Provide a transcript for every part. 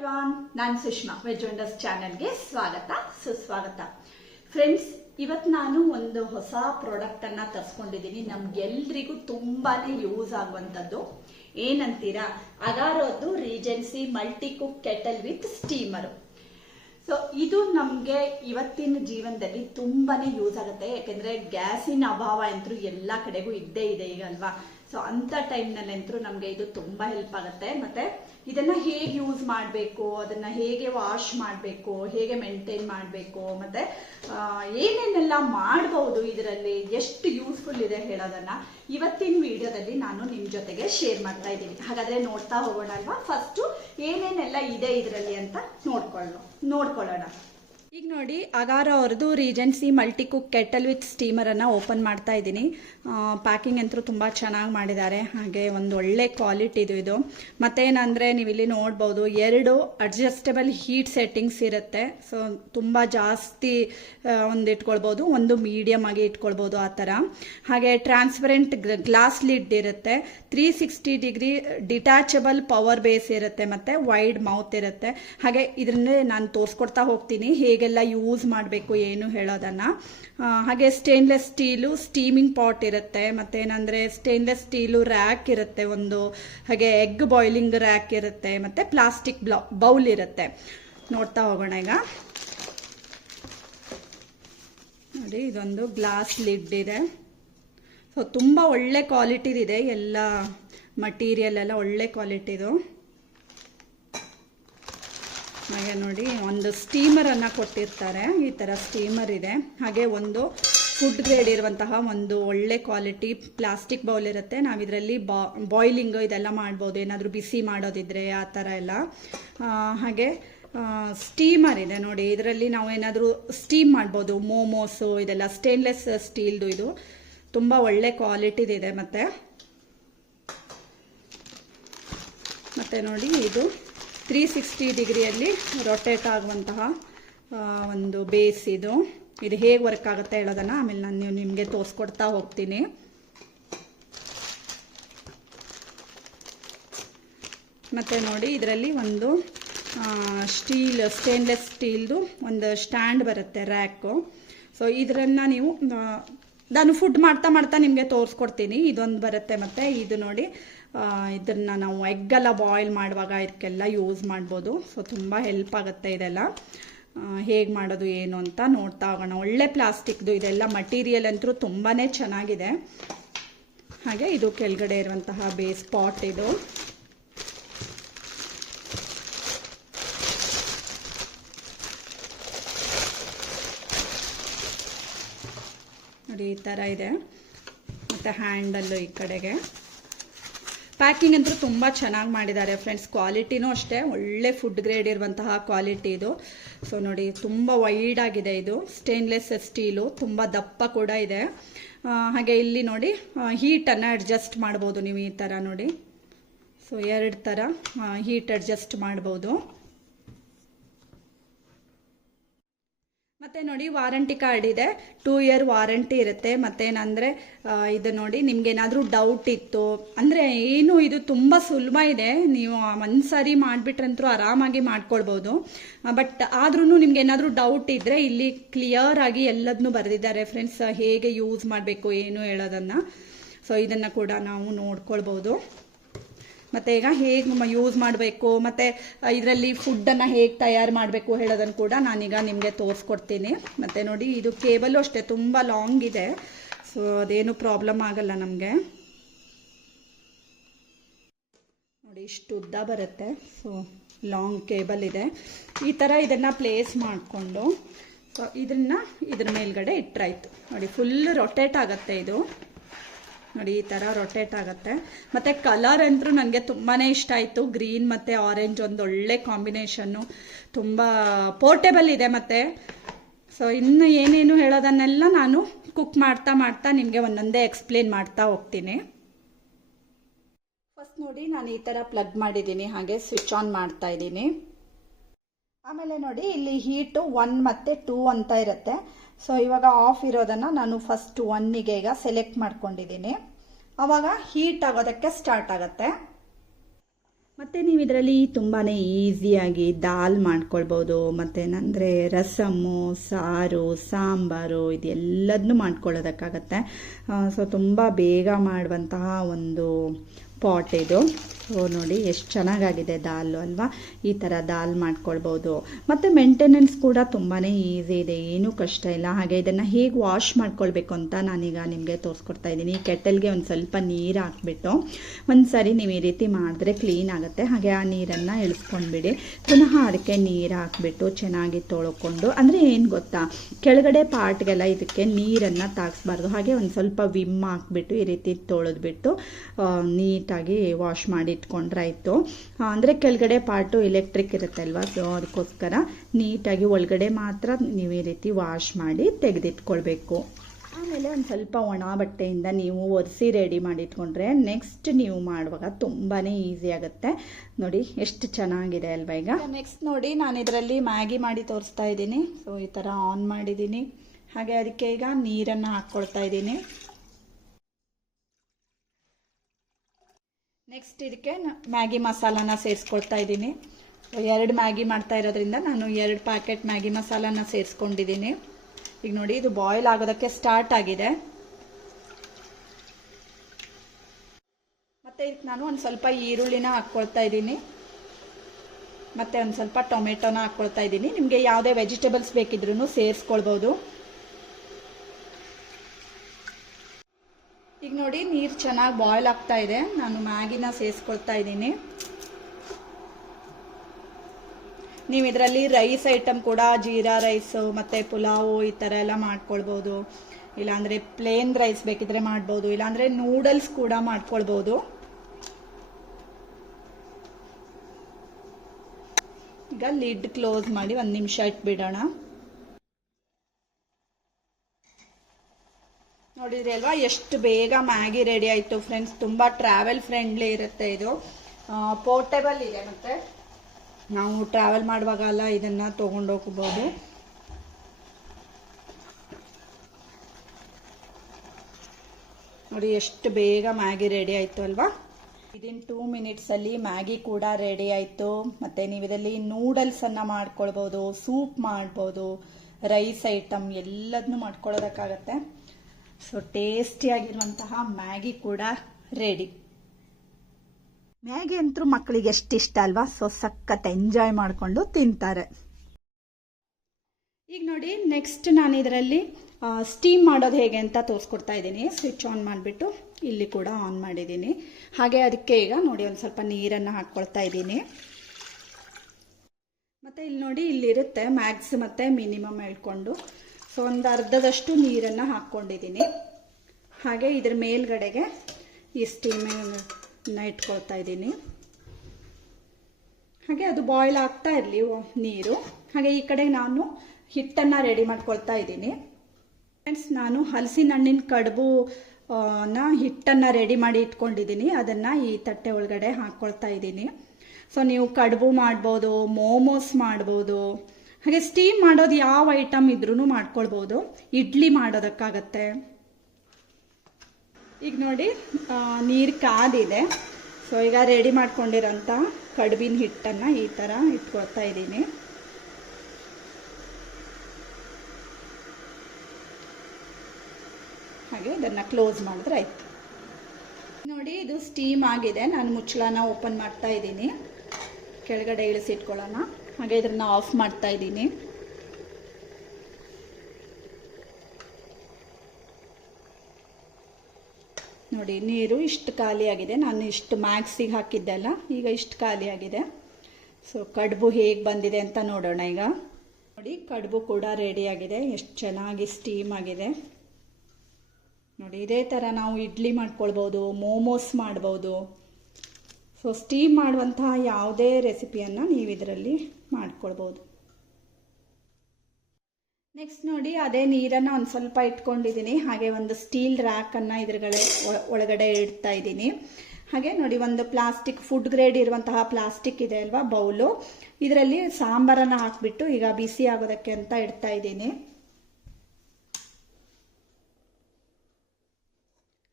Everyone, ನಾನು Sushma. Veg wonders ಚಾನೆಲ್ಗೆ ಸ್ವಾಗತ ಸುಸ್ವಾಗತ. ಫ್ರೆಂಡ್ಸ್, ಇವತ್ತು ನಾನು ಒಂದು ಹೊಸ ಪ್ರಾಡಕ್ಟ್ ಅನ್ನ ತರಿಸ್ಕೊಂಡಿದ್ದೀನಿ. ನಮ್ಗೆಲ್ರಿಗೂ ತುಂಬಾನೇ ಯೂಸ್ ಆಗುವಂಥದ್ದು. ಏನಂತೀರಾ? ಅಗಾರೋದು Regency multi cook kettle with steamer. So ಇದು ನಮಗೆ ಇವತ್ತಿನ ಜೀವನದಲ್ಲಿ ತುಂಬಾನೇ ಯೂಸ್ ಆಗುತ್ತೆ. ಯಾಕೆಂದ್ರೆ ಗ್ಯಾಸಿನ ಅಭಾವ ಅಂತೂ ಎಲ್ಲ ಕಡೆಗೂ ಇದ್ದೇ ಇದೆ ಈಗ ಅಲ್ವಾ. ಸೊ ಅಂತ ಟೈಮ್ನಲ್ಲಂತೂ ನಮಗೆ ಇದು ತುಂಬಾ ಹೆಲ್ಪ್ ಆಗುತ್ತೆ. ಮತ್ತೆ ಇದನ್ನ ಹೇಗೆ ಯೂಸ್ ಮಾಡಬೇಕು, ಅದನ್ನ ಹೇಗೆ ವಾಶ್ ಮಾಡಬೇಕು, ಹೇಗೆ ಮೇಂಟೈನ್ ಮಾಡಬೇಕು, ಮತ್ತೆ ಏನೇನೆಲ್ಲ ಮಾಡಬಹುದು, ಇದರಲ್ಲಿ ಎಷ್ಟು ಯೂಸ್ಫುಲ್ ಇದೆ ಹೇಳೋದನ್ನ ಇವತ್ತಿನ ವಿಡಿಯೋದಲ್ಲಿ ನಾನು ನಿಮ್ ಜೊತೆಗೆ ಶೇರ್ ಮಾಡ್ತಾ ಇದ್ದೀನಿ. ಹಾಗಾದ್ರೆ ನೋಡ್ತಾ ಹೋಗೋಣ ಅಲ್ವಾ. ಫಸ್ಟ್ ಏನೇನೆಲ್ಲ ಇದೆ ಇದರಲ್ಲಿ ಅಂತ ನೋಡ್ಕೊಳ್ಳೋಣ. ಈಗ ನೋಡಿ, ಅಗಾರೋ ಅವ್ರದ್ದು Regency multi cook kettle with steamer ಅನ್ನ ಓಪನ್ ಮಾಡ್ತಾ ಇದ್ದೀನಿ. ಪ್ಯಾಕಿಂಗ್ ಅಂತೂ ತುಂಬಾ ಚೆನ್ನಾಗಿ ಮಾಡಿದ್ದಾರೆ. ಹಾಗೆ ಒಂದು ಒಳ್ಳೆ ಕ್ವಾಲಿಟಿ ಇದು. ಮತ್ತೇನಂದ್ರೆ ನೀವು ಇಲ್ಲಿ ನೋಡ್ಬೋದು, 2 ಅಡ್ಜಸ್ಟಬಲ್ ಹೀಟ್ ಸೆಟ್ಟಿಂಗ್ಸ್ ಇರುತ್ತೆ. ಸೊ ತುಂಬಾ ಜಾಸ್ತಿ ಒಂದು ಇಟ್ಕೊಳ್ಬೋದು, ಒಂದು ಮೀಡಿಯಂ ಆಗಿ ಇಟ್ಕೊಳ್ಬೋದು ಆ ಥರ. ಹಾಗೆ ಟ್ರಾನ್ಸ್ಪರೆಂಟ್ ಗ್ಲಾಸ್ ಲಿಡ್ ಇರುತ್ತೆ. 360 ಡಿಗ್ರಿ ಡಿಟ್ಯಾಚಬಲ್ ಪವರ್ ಬೇಸ್ ಇರುತ್ತೆ, ಮತ್ತೆ ವೈಡ್ ಮೌತ್ ಇರುತ್ತೆ. ಹಾಗೆ ಇದನ್ನೇ ನಾನು ತೋರಿಸ್ಕೊಡ್ತಾ ಹೋಗ್ತೀನಿ ಹೇಗೆಲ್ಲ ಯೂಸ್ ಮಾಡಬೇಕು ಏನು ಹೇಳೋದನ್ನ. ಹಾಗೆ ಸ್ಟೇನ್ಲೆಸ್ ಸ್ಟೀಲು ಸ್ಟೀಮಿಂಗ್ ಪಾಟ್ ಇರುತ್ತೆ. ಮತ್ತೇನಂದ್ರೆ ಸ್ಟೇನ್ಲೆಸ್ ಸ್ಟೀಲು ರ್ಯಾಕ್ ಇರುತ್ತೆ ಒಂದು. ಹಾಗೆ ಎಗ್ ಬಾಯ್ಲಿಂಗ್ ರ್ಯಾಕ್ ಇರುತ್ತೆ. ಮತ್ತೆ ಪ್ಲಾಸ್ಟಿಕ್ ಬೌಲ್ ಇರುತ್ತೆ. ನೋಡ್ತಾ ಹೋಗೋಣ ಈಗ. ನೋಡಿ, ಇದೊಂದು ಗ್ಲಾಸ್ ಲಿಡ್ ಇದೆ. ಸೊ ತುಂಬಾ ಒಳ್ಳೆ ಕ್ವಾಲಿಟಿ ಇದೆ. ಎಲ್ಲ ಮಟೀರಿಯಲ್ ಎಲ್ಲ ಒಳ್ಳೆ ಕ್ವಾಲಿಟಿದು. ಹಾಗೆ ನೋಡಿ, ಒಂದು ಸ್ಟೀಮರ್ ಅನ್ನ ಕೊಟ್ಟಿರ್ತಾರೆ. ಈ ತರ ಸ್ಟೀಮರ್ ಇದೆ. ಹಾಗೆ ಒಂದು ಫುಡ್ ಗ್ರೇಡ್ ಇರುವಂತಹ ಒಂದು ಒಳ್ಳೆ ಕ್ವಾಲಿಟಿ ಪ್ಲಾಸ್ಟಿಕ್ ಬೌಲ್ ಇರುತ್ತೆ. ನಾವು ಇದರಲ್ಲಿ ಬಾಯ್ಲಿಂಗ್ ಇದೆಲ್ಲ ಮಾಡ್ಬೋದು, ಏನಾದರೂ ಬಿಸಿ ಮಾಡೋದಿದ್ರೆ ಆ ಥರ ಎಲ್ಲ. ಹಾಗೆ ಸ್ಟೀಮರ್ ಇದೆ ನೋಡಿ, ಇದರಲ್ಲಿ ನಾವು ಏನಾದರೂ ಸ್ಟೀಮ್ ಮಾಡ್ಬೋದು, ಮೋಮೋಸು ಇದೆಲ್ಲ. ಸ್ಟೇನ್ಲೆಸ್ ಸ್ಟೀಲ್ದು ಇದು ತುಂಬ ಒಳ್ಳೆ ಕ್ವಾಲಿಟಿದಿದೆ. ಮತ್ತೆ ನೋಡಿ, ಇದು 360 ಡಿಗ್ರಿಯಲ್ಲಿ ರೊಟೇಟ್ ಆಗುವಂತಹ ಒಂದು ಬೇಸ್ ಇದು ಹೇಗೆ ವರ್ಕ್ ಆಗುತ್ತೆ ಹೇಳೋದನ್ನ ಆಮೇಲೆ ನಾನು ನಿಮಗೆ ತೋರಿಸ್ಕೊಡ್ತಾ ಹೋಗ್ತೀನಿ. ಮತ್ತೆ ನೋಡಿ, ಇದರಲ್ಲಿ ಒಂದು ಸ್ಟೇನ್ಲೆಸ್ ಸ್ಟೀಲ್ದು ಒಂದು ಸ್ಟ್ಯಾಂಡ್ ಬರುತ್ತೆ, ರ್ಯಾಕು. ಸೊ ಇದರನ್ನ ನೀವು ನಾನು ಫುಡ್ ಮಾಡ್ತಾ ನಿಮಗೆ ತೋರಿಸ್ಕೊಡ್ತೀನಿ. ಇದೊಂದು ಬರುತ್ತೆ. ಮತ್ತೆ ಇದು ನೋಡಿ, ಇದನ್ನ ನಾವು ಎಗ್ಗೆಲ್ಲ ಬಾಯ್ಲ್ ಮಾಡುವಾಗ ಇದಕ್ಕೆಲ್ಲ ಯೂಸ್ ಮಾಡ್ಬೋದು. ಸೊ ತುಂಬ ಹೆಲ್ಪ್ ಆಗುತ್ತೆ ಇದೆಲ್ಲ. ಹೇಗೆ ಮಾಡೋದು ಏನು ಅಂತ ನೋಡ್ತಾ ಹೋಗೋಣ. ಒಳ್ಳೆ ಪ್ಲಾಸ್ಟಿಕ್ದು ಇದೆಲ್ಲ ಮಟೀರಿಯಲ್ ಅಂತೂ ತುಂಬಾ ಚೆನ್ನಾಗಿದೆ. ಹಾಗೆ ಇದು ಕೆಳಗಡೆ ಇರುವಂತಹ ಬೇಸ್ ಪಾಟ್ ಇದು. ನೋಡಿ, ಈ ಥರ ಇದೆ. ಮತ್ತು ಹ್ಯಾಂಡಲ್ಲು ಈ ಕಡೆಗೆ. ಪ್ಯಾಕಿಂಗ್ ಅಂತೂ ತುಂಬ ಚೆನ್ನಾಗಿ ಮಾಡಿದ್ದಾರೆ ಫ್ರೆಂಡ್ಸ್. ಕ್ವಾಲಿಟಿನೂ ಅಷ್ಟೇ ಒಳ್ಳೆ ಫುಡ್ ಗ್ರೇಡ್ ಇರುವಂತಹ ಕ್ವಾಲಿಟಿ ಇದು. ಸೊ ನೋಡಿ, ತುಂಬ ವೈಡ್ ಆಗಿದೆ ಇದು. ಸ್ಟೇನ್ಲೆಸ್ ಸ್ಟೀಲು, ತುಂಬ ದಪ್ಪ ಕೂಡ ಇದೆ. ಹಾಗೆ ಇಲ್ಲಿ ನೋಡಿ, ಹೀಟನ್ನು ಅಡ್ಜಸ್ಟ್ ಮಾಡ್ಬೋದು ನೀವು ಈ ಥರ ನೋಡಿ. ಸೊ 2 ಥರ ಹೀಟ್ ಅಡ್ಜಸ್ಟ್ ಮಾಡ್ಬೋದು. ಮತ್ತೆ ನೋಡಿ, ವಾರಂಟಿ ಕಾರ್ಡ್ ಇದೆ. 2 ಇಯರ್ ವಾರಂಟಿ ಇರುತ್ತೆ. ಮತ್ತೇನಂದ್ರೆ ಇದು ನೋಡಿ, ನಿಮ್ಗೆ ಏನಾದರೂ ಡೌಟ್ ಇತ್ತು ಅಂದ್ರೆ ಏನು, ಇದು ತುಂಬಾ ಸುಲಭ ಇದೆ. ನೀವು ಒಂದ್ಸರಿ ಮಾಡಿಬಿಟ್ರಂತೂ ಆರಾಮಾಗಿ ಮಾಡ್ಕೊಳ್ಬಹುದು. ಬಟ್ ಆದ್ರೂ ನಿಮ್ಗೆ ಏನಾದರೂ ಡೌಟ್ ಇದ್ರೆ ಇಲ್ಲಿ ಕ್ಲಿಯರ್ ಆಗಿ ಎಲ್ಲದನ್ನು ಬರೆದಿದ್ದಾರೆ ಫ್ರೆಂಡ್ಸ್, ಹೇಗೆ ಯೂಸ್ ಮಾಡಬೇಕು ಏನು ಹೇಳೋದನ್ನ. ಸೊ ಇದನ್ನ ಕೂಡ ನಾವು ನೋಡ್ಕೊಳ್ಬಹುದು. ಮತ್ತೆ ಈಗ ಹೇಗೆ ಯೂಸ್ ಮಾಡಬೇಕು, ಮತ್ತೆ ಇದರಲ್ಲಿ ಫುಡ್ಡನ್ನು ಹೇಗೆ ತಯಾರು ಮಾಡಬೇಕು ಹೇಳೋದನ್ನು ಕೂಡ ನಾನೀಗ ನಿಮಗೆ ತೋರಿಸ್ಕೊಡ್ತೀನಿ. ಮತ್ತೆ ನೋಡಿ, ಇದು ಕೇಬಲ್ ಅಷ್ಟೇ ತುಂಬ ಲಾಂಗ್ ಇದೆ. ಸೊ ಅದೇನು ಪ್ರಾಬ್ಲಮ್ ಆಗಲ್ಲ ನಮಗೆ. ನೋಡಿ, ಇಷ್ಟು ಉದ್ದ ಬರುತ್ತೆ. ಸೊ ಲಾಂಗ್ ಕೇಬಲ್ ಇದೆ. ಈ ಥರ ಇದನ್ನು ಪ್ಲೇಸ್ ಮಾಡಿಕೊಂಡು ಸೊ ಇದ್ರ ಮೇಲ್ಗಡೆ ಇಟ್ಟರಾಯ್ತು. ನೋಡಿ, ಫುಲ್ ರೊಟೇಟ್ ಆಗುತ್ತೆ ಇದು. ನೋಡಿ, ಈ ಥರ ರೊಟೇಟ್ ಆಗುತ್ತೆ. ಮತ್ತು ಕಲರ್ ಅಂತೂ ನನಗೆ ತುಂಬಾ ಇಷ್ಟ ಆಯಿತು. ಗ್ರೀನ್ ಮತ್ತು ಆರೆಂಜ್ ಒಂದು ಒಳ್ಳೆ ಕಾಂಬಿನೇಷನ್ನು. ತುಂಬ ಪೋರ್ಟೇಬಲ್ ಇದೆ. ಮತ್ತು ಸೊ ಇನ್ನು ಏನೇನು ಹೇಳೋದನ್ನೆಲ್ಲ ನಾನು ಕುಕ್ ಮಾಡ್ತಾ ನಿಮಗೆ ಒಂದೊಂದೇ ಎಕ್ಸ್ಪ್ಲೇನ್ ಮಾಡ್ತಾ ಹೋಗ್ತೀನಿ. ಫಸ್ಟ್ ನೋಡಿ, ನಾನು ಈ ಥರ ಪ್ಲಗ್ ಮಾಡಿದ್ದೀನಿ. ಹಾಗೆ ಸ್ವಿಚ್ ಆನ್ ಮಾಡ್ತಾ ಇದ್ದೀನಿ. ಆಮೇಲೆ ನೋಡಿ, ಇಲ್ಲಿ ಹೀಟು 1 ಮತ್ತು 2 ಅಂತ ಇರುತ್ತೆ. ಸೊ ಇವಾಗ ಆಫ್ ಇರೋದನ್ನು ನಾನು ಫಸ್ಟ್ 1ಗೆ ಈಗ ಸೆಲೆಕ್ಟ್ ಮಾಡ್ಕೊಂಡಿದ್ದೀನಿ. ಆವಾಗ ಹೀಟ್ ಆಗೋದಕ್ಕೆ ಸ್ಟಾರ್ಟ್ ಆಗುತ್ತೆ. ಮತ್ತು ನೀವು ಇದರಲ್ಲಿ ತುಂಬಾ ಈಸಿಯಾಗಿ ದಾಲ್ ಮಾಡ್ಕೊಳ್ಬೋದು, ಮತ್ತೇನಂದರೆ ರಸಮ್ಮು, ಸಾರು, ಸಾಂಬಾರು ಇದೆಲ್ಲದನ್ನೂ ಮಾಡ್ಕೊಳ್ಳೋದಕ್ಕಾಗತ್ತೆ. ಸೊ ತುಂಬ ಬೇಗ ಮಾಡುವಂತಹ ಒಂದು ಪಾಟ್ ಇದು. ಸೊ ನೋಡಿ ಎಷ್ಟು ಚೆನ್ನಾಗಾಗಿದೆ ದಾಲು ಅಲ್ವಾ. ಈ ಥರ ದಾಲ್ ಮಾಡ್ಕೊಳ್ಬೋದು. ಮತ್ತು ಮೇಂಟೆನೆನ್ಸ್ ಕೂಡ ತುಂಬಾ ಈಸಿ ಇದೆ, ಏನೂ ಕಷ್ಟ ಇಲ್ಲ. ಹಾಗೆ ಇದನ್ನು ಹೇಗೆ ವಾಶ್ ಮಾಡ್ಕೊಳ್ಬೇಕು ಅಂತ ನಾನೀಗ ನಿಮಗೆ ತೋರಿಸ್ಕೊಡ್ತಾ ಇದ್ದೀನಿ. ಕೆಟಲ್ಗೆ ಒಂದು ಸ್ವಲ್ಪ ನೀರು ಹಾಕ್ಬಿಟ್ಟು ಒಂದು ಸರಿ ನೀವು ಈ ರೀತಿ ಮಾಡಿದ್ರೆ ಕ್ಲೀನ್ ಆಗುತ್ತೆ. ಹಾಗೆ ಆ ನೀರನ್ನು ಇಳಿಸ್ಕೊಂಡ್ಬಿಡಿ. ಪುನಃ ಅದಕ್ಕೆ ನೀರು ಹಾಕ್ಬಿಟ್ಟು ಚೆನ್ನಾಗಿ ತೊಳ್ಕೊಂಡು, ಅಂದರೆ ಏನು ಗೊತ್ತಾ, ಕೆಳಗಡೆ ಪಾರ್ಟ್ಗೆಲ್ಲ ಇದಕ್ಕೆ ನೀರನ್ನು ತಾಗಿಸ್ಬಾರ್ದು. ಹಾಗೆ ಒಂದು ಸ್ವಲ್ಪ ವಿಮ್ ಹಾಕ್ಬಿಟ್ಟು ಈ ರೀತಿ ತೊಳೆದ್ಬಿಟ್ಟು ನೀಟಾಗಿ ವಾಶ್ ಮಾಡಿ ಇಟ್ಕೊಂಡ್ರಾಯ್ತು. ಅಂದರೆ ಕೆಳಗಡೆ ಪಾರ್ಟು ಎಲೆಕ್ಟ್ರಿಕ್ ಇರುತ್ತೆ ಅಲ್ವಾ, ಸೊ ಅದಕ್ಕೋಸ್ಕರ ನೀಟಾಗಿ ಒಳಗಡೆ ಮಾತ್ರ ನೀವು ಈ ರೀತಿ ವಾಶ್ ಮಾಡಿ ತೆಗೆದಿಟ್ಕೊಳ್ಬೇಕು. ಆಮೇಲೆ ಒಂದು ಸ್ವಲ್ಪ ಒಣ ಬಟ್ಟೆಯಿಂದ ನೀವು ಒರೆಸಿ ರೆಡಿ ಮಾಡಿ ಇಟ್ಕೊಂಡ್ರೆ ನೆಕ್ಸ್ಟ್ ನೀವು ಮಾಡುವಾಗ ತುಂಬಾ ಈಸಿ ಆಗುತ್ತೆ. ನೋಡಿ ಎಷ್ಟು ಚೆನ್ನಾಗಿದೆ ಅಲ್ವಾ. ಈಗ ನೆಕ್ಸ್ಟ್ ನೋಡಿ, ನಾನು ಇದರಲ್ಲಿ ಮ್ಯಾಗಿ ಮಾಡಿ ತೋರಿಸ್ತಾ ಇದ್ದೀನಿ. ಸೊ ಈ ಥರ ಆನ್ ಮಾಡಿದ್ದೀನಿ. ಹಾಗೆ ಅದಕ್ಕೆ ಈಗ ನೀರನ್ನು ಹಾಕ್ಕೊಳ್ತಾ ಇದ್ದೀನಿ. ನೆಕ್ಸ್ಟ್ ಇದಕ್ಕೆ ಮ್ಯಾಗಿ ಮಸಾಲಾನ ಸೇರಿಸ್ಕೊಳ್ತಾ ಇದ್ದೀನಿ. 2 ಮ್ಯಾಗಿ ಮಾಡ್ತಾ ಇರೋದ್ರಿಂದ ನಾನು 2 ಪ್ಯಾಕೆಟ್ ಮ್ಯಾಗಿ ಮಸಾಲಾನ ಸೇರಿಸ್ಕೊಂಡಿದ್ದೀನಿ. ಈಗ ನೋಡಿ ಇದು ಬಾಯ್ಲ್ ಆಗೋದಕ್ಕೆ ಸ್ಟಾರ್ಟ್ ಆಗಿದೆ. ಮತ್ತು ಇದಕ್ಕೆ ನಾನು ಒಂದು ಸ್ವಲ್ಪ ಈರುಳ್ಳಿನ ಹಾಕ್ಕೊಳ್ತಾ ಇದ್ದೀನಿ. ಮತ್ತು ಒಂದು ಸ್ವಲ್ಪ ಟೊಮೆಟೊನ ಹಾಕ್ಕೊಳ್ತಾ ಇದ್ದೀನಿ. ನಿಮಗೆ ಯಾವುದೇ ವೆಜಿಟೇಬಲ್ಸ್ ಬೇಕಿದ್ರೂ ಸೇರಿಸ್ಕೊಳ್ಬೋದು. ಈಗ ನೋಡಿ ನೀರು ಚೆನ್ನಾಗಿ ಬಾಯ್ಲ್ ಆಗ್ತಾ ಇದೆ. ನಾನು ಮ್ಯಾಗಿನ ಸೇರಿಸ್ಕೊಳ್ತಾ ಇದ್ದೀನಿ. ನೀವು ಇದರಲ್ಲಿ ರೈಸ್ ಐಟಮ್ ಕೂಡ ಜೀರಾ ರೈಸು ಮತ್ತು ಪುಲಾವು ಈ ಥರ ಎಲ್ಲ ಮಾಡ್ಕೊಳ್ಬೋದು. ಇಲ್ಲಾಂದರೆ ಪ್ಲೇನ್ ರೈಸ್ ಬೇಕಿದ್ರೆ ಮಾಡ್ಬೋದು, ಇಲ್ಲಾಂದರೆ ನೂಡಲ್ಸ್ ಕೂಡ ಮಾಡ್ಕೊಳ್ಬೋದು. ಈಗ ಲಿಡ್ ಕ್ಲೋಸ್ ಮಾಡಿ 1 ನಿಮಿಷ ಇಟ್ಬಿಡೋಣ. ನೋಡಿದ್ರಿ ಅಲ್ವಾ ಎಷ್ಟು ಬೇಗ ಮ್ಯಾಗಿ ರೆಡಿ ಆಯಿತು ಫ್ರೆಂಡ್ಸ್. ತುಂಬ ಟ್ರಾವೆಲ್ ಫ್ರೆಂಡ್ಲಿ ಇರುತ್ತೆ ಇದು. ಪೋರ್ಟೇಬಲ್ ಇದೆ, ಮತ್ತು ನಾವು ಟ್ರಾವೆಲ್ ಮಾಡುವಾಗೆಲ್ಲ ಇದನ್ನು ತೊಗೊಂಡೋಗ್ಬೋದು. ನೋಡಿ ಎಷ್ಟು ಬೇಗ ಮ್ಯಾಗಿ ರೆಡಿ ಆಯಿತು ಅಲ್ವಾ. ವಿದಿನ್ 2 ಮಿನಿಟ್ಸಲ್ಲಿ ಮ್ಯಾಗಿ ಕೂಡ ರೆಡಿ ಆಯಿತು. ಮತ್ತು ನೀವು ಇದರಲ್ಲಿ ನೂಡಲ್ಸನ್ನು ಮಾಡ್ಕೊಳ್ಬೋದು, ಸೂಪ್ ಮಾಡ್ಬೋದು, ರೈಸ್ ಐಟಮ್ ಎಲ್ಲದನ್ನೂ ಮಾಡ್ಕೊಳ್ಳೋದಕ್ಕಾಗತ್ತೆ. ಸೊ ಟೇಸ್ಟಿಯಾಗಿರುವಂತಹ ಮ್ಯಾಗಿ ಕೂಡ ರೆಡಿ. ಮ್ಯಾಗಿ ಅಂತೂ ಮಕ್ಕಳಿಗೆ ಎಷ್ಟು ಇಷ್ಟ ಅಲ್ವಾ. ಸೊ ಸಖತ್ ಎಂಜಾಯ್ ಮಾಡಿಕೊಂಡು ತಿಂತಾರೆ. ಈಗ ನೋಡಿ ನೆಕ್ಸ್ಟ್ ನಾನು ಇದರಲ್ಲಿ ಸ್ಟೀಮ್ ಮಾಡೋದು ಹೇಗೆ ಅಂತ ತೋರಿಸ್ಕೊಡ್ತಾ ಇದ್ದೀನಿ. ಸ್ವಿಚ್ ಆನ್ ಮಾಡಿಬಿಟ್ಟು ಇಲ್ಲಿ ಕೂಡ ಆನ್ ಮಾಡಿದ್ದೀನಿ. ಹಾಗೆ ಅದಕ್ಕೆ ಈಗ ನೋಡಿ ಒಂದು ಸ್ವಲ್ಪ ನೀರನ್ನು ಹಾಕ್ಕೊಳ್ತಾ ಇದ್ದೀನಿ. ಮತ್ತು ಇಲ್ಲಿ ನೋಡಿ ಇಲ್ಲಿರುತ್ತೆ ಮ್ಯಾಕ್ಸ್ ಮತ್ತು ಮಿನಿಮಮ್ ಹೇಳ್ಕೊಂಡು. ಸೊ ಒಂದು ಅರ್ಧದಷ್ಟು ನೀರನ್ನು ಹಾಕ್ಕೊಂಡಿದ್ದೀನಿ. ಹಾಗೆ ಇದ್ರ ಮೇಲ್ಗಡೆಗೆ ಈ ಸ್ಟೀಮನ್ನು ಇಟ್ಕೊಳ್ತಾ ಇದ್ದೀನಿ. ಹಾಗೆ ಅದು ಬಾಯ್ಲ್ ಆಗ್ತಾ ಇರಲಿ ನೀರು. ಹಾಗೆ ಈ ಕಡೆ ನಾನು ಹಿಟ್ಟನ್ನು ರೆಡಿ ಮಾಡ್ಕೊಳ್ತಾ ಇದ್ದೀನಿ. ಫ್ರೆಂಡ್ಸ್, ನಾನು ಹಲಸಿನ ಹಣ್ಣಿನ ಕಡುಬು ಹಿಟ್ಟನ್ನು ರೆಡಿ ಮಾಡಿ ಇಟ್ಕೊಂಡಿದ್ದೀನಿ. ಅದನ್ನು ಈ ತಟ್ಟೆ ಒಳಗಡೆ ಹಾಕ್ಕೊಳ್ತಾ ಇದ್ದೀನಿ. ಸೊ ನೀವು ಕಡುಬು ಮಾಡ್ಬೋದು, ಮೋಮೋಸ್ ಮಾಡ್ಬೋದು, ಹಾಗೆ ಸ್ಟೀಮ್ ಮಾಡೋದು ಯಾವ ಐಟಮ್ ಇದ್ರೂ ಮಾಡ್ಕೊಳ್ಬೋದು. ಇಡ್ಲಿ ಮಾಡೋದಕ್ಕಾಗತ್ತೆ. ಈಗ ನೋಡಿ ನೀರು ಕಾದಿದೆ. ಸೊ ಈಗ ರೆಡಿ ಮಾಡ್ಕೊಂಡಿರೋಂಥ ಕಡುಬಿನ ಹಿಟ್ಟನ್ನು ಈ ಥರ ಇಟ್ಕೊಳ್ತಾ ಇದ್ದೀನಿ. ಹಾಗೆ ಇದನ್ನು ಕ್ಲೋಸ್ ಮಾಡಿದ್ರೆ ಆಯ್ತು. ನೋಡಿ ಇದು ಸ್ಟೀಮ್ ಆಗಿದೆ. ನಾನು ಮುಚ್ಚಳನ ಓಪನ್ ಮಾಡ್ತಾ ಇದ್ದೀನಿ. ಕೆಳಗಡೆ ಇಳಿಸಿಟ್ಕೊಳ್ಳೋಣ. ಹಾಗೆ ಇದನ್ನು ಆಫ್ ಮಾಡ್ತಾ ಇದ್ದೀನಿ. ನೋಡಿ ನೀರು ಇಷ್ಟು ಖಾಲಿಯಾಗಿದೆ. ನಾನು ಇಷ್ಟು ಮ್ಯಾಕ್ಸಿಗೆ ಹಾಕಿದ್ದೆ ಅಲ್ಲ, ಈಗ ಇಷ್ಟು ಖಾಲಿಯಾಗಿದೆ. ಸೊ ಕಡುಬು ಹೇಗೆ ಬಂದಿದೆ ಅಂತ ನೋಡೋಣ. ಈಗ ನೋಡಿ ಕಡುಬು ಕೂಡ ರೆಡಿಯಾಗಿದೆ. ಎಷ್ಟು ಚೆನ್ನಾಗಿ ಸ್ಟೀಮ್ ಆಗಿದೆ ನೋಡಿ. ಇದೇ ಥರ ನಾವು ಇಡ್ಲಿ ಮಾಡ್ಕೊಳ್ಬೋದು, ಮೋಮೋಸ್ ಮಾಡ್ಬೋದು. ಸೊ ಸ್ಟೀಮ್ ಮಾಡುವಂತಹ ಯಾವುದೇ ರೆಸಿಪಿಯನ್ನು ನೀವು ಇದರಲ್ಲಿ ಮಾಡ್ಕೊಳ್ಬೋದು. ನೆಕ್ಸ್ಟ್ ನೋಡಿ ಅದೇ ನೀರನ್ನು ಒಂದು ಸ್ವಲ್ಪ ಇಟ್ಕೊಂಡಿದ್ದೀನಿ. ಹಾಗೆ ಒಂದು ಸ್ಟೀಲ್ ರ್ಯಾಕನ್ನು ಇದ್ರಗಡೆ ಒಳಗಡೆ ಇಡ್ತಾ ಇದ್ದೀನಿ. ಹಾಗೆ ನೋಡಿ ಒಂದು ಪ್ಲಾಸ್ಟಿಕ್ ಫುಡ್ ಗ್ರೇಡ್ ಇರುವಂತಹ ಪ್ಲಾಸ್ಟಿಕ್ ಇದೆ ಅಲ್ವಾ, ಬೌಲು. ಇದರಲ್ಲಿ ಸಾಂಬಾರನ್ನು ಹಾಕ್ಬಿಟ್ಟು ಈಗ ಬಿಸಿ ಆಗೋದಕ್ಕೆ ಅಂತ ಇಡ್ತಾ ಇದ್ದೀನಿ.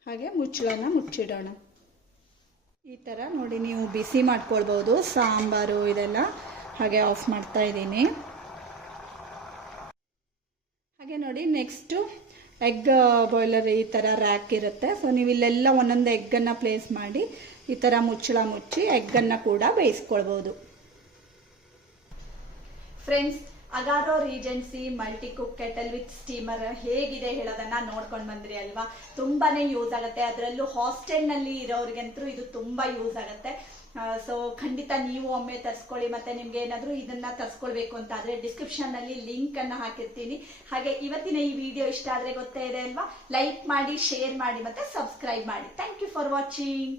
ಹಾಗೆ ಮುಚ್ಚಳನ ಮುಚ್ಚಿಡೋಣ. ಈ ಥರ ನೋಡಿ ನೀವು ಬಿಸಿ ಮಾಡ್ಕೊಳ್ಬೋದು ಸಾಂಬಾರು ಇದೆಲ್ಲ. ಹಾಗೆ ಆಫ್ ಮಾಡ್ತಾ ಇದ್ದೀನಿ. ಹಾಗೆ ನೋಡಿ ನೆಕ್ಸ್ಟು ಎಗ್ ಬಾಯ್ಲರ್ ಈ ಥರ ರ್ಯಾಕ್ ಇರುತ್ತೆ. ಸೊ ನೀವು ಇಲ್ಲೆಲ್ಲ ಒಂದೊಂದು ಎಗ್ಗನ್ನು ಪ್ಲೇಸ್ ಮಾಡಿ ಈ ಥರ ಮುಚ್ಚಳ ಮುಚ್ಚಿ ಎಗ್ಗನ್ನು ಕೂಡ ಬೇಯಿಸ್ಕೊಳ್ಬೋದು. Friends, Agaro Regency multi cook kettle with steamer ಹೇಗಿದೆ ಹೇಳೋದನ್ನ ನೋಡ್ಕೊಂಡು ಬಂದ್ರಿ ಅಲ್ವಾ. ತುಂಬಾನೇ ಯೂಸ್ ಆಗುತ್ತೆ, ಅದರಲ್ಲೂ ಹಾಸ್ಟೆಲ್ನಲ್ಲಿ ಇರೋರಿಗಂತೂ ಇದು ತುಂಬಾ ಯೂಸ್ ಆಗುತ್ತೆ. ಸೊ ಖಂಡಿತ ನೀವು ಒಮ್ಮೆ ತರಿಸ್ಕೊಳ್ಳಿ. ಮತ್ತೆ ನಿಮ್ಗೆ ಏನಾದರೂ ಇದನ್ನ ತರಿಸ್ಕೊಳ್ಬೇಕು ಅಂತ ಆದ್ರೆ ಡಿಸ್ಕ್ರಿಪ್ಷನ್ ನಲ್ಲಿ ಲಿಂಕ್ ಅನ್ನ ಹಾಕಿರ್ತೀನಿ. ಹಾಗೆ ಇವತ್ತಿನ ಈ ವಿಡಿಯೋ ಇಷ್ಟ ಆದ್ರೆ ಗೊತ್ತೇ ಇದೆ ಅಲ್ವಾ, ಲೈಕ್ ಮಾಡಿ, ಶೇರ್ ಮಾಡಿ, ಮತ್ತೆ ಸಬ್ಸ್ಕ್ರೈಬ್ ಮಾಡಿ. Thank you for watching.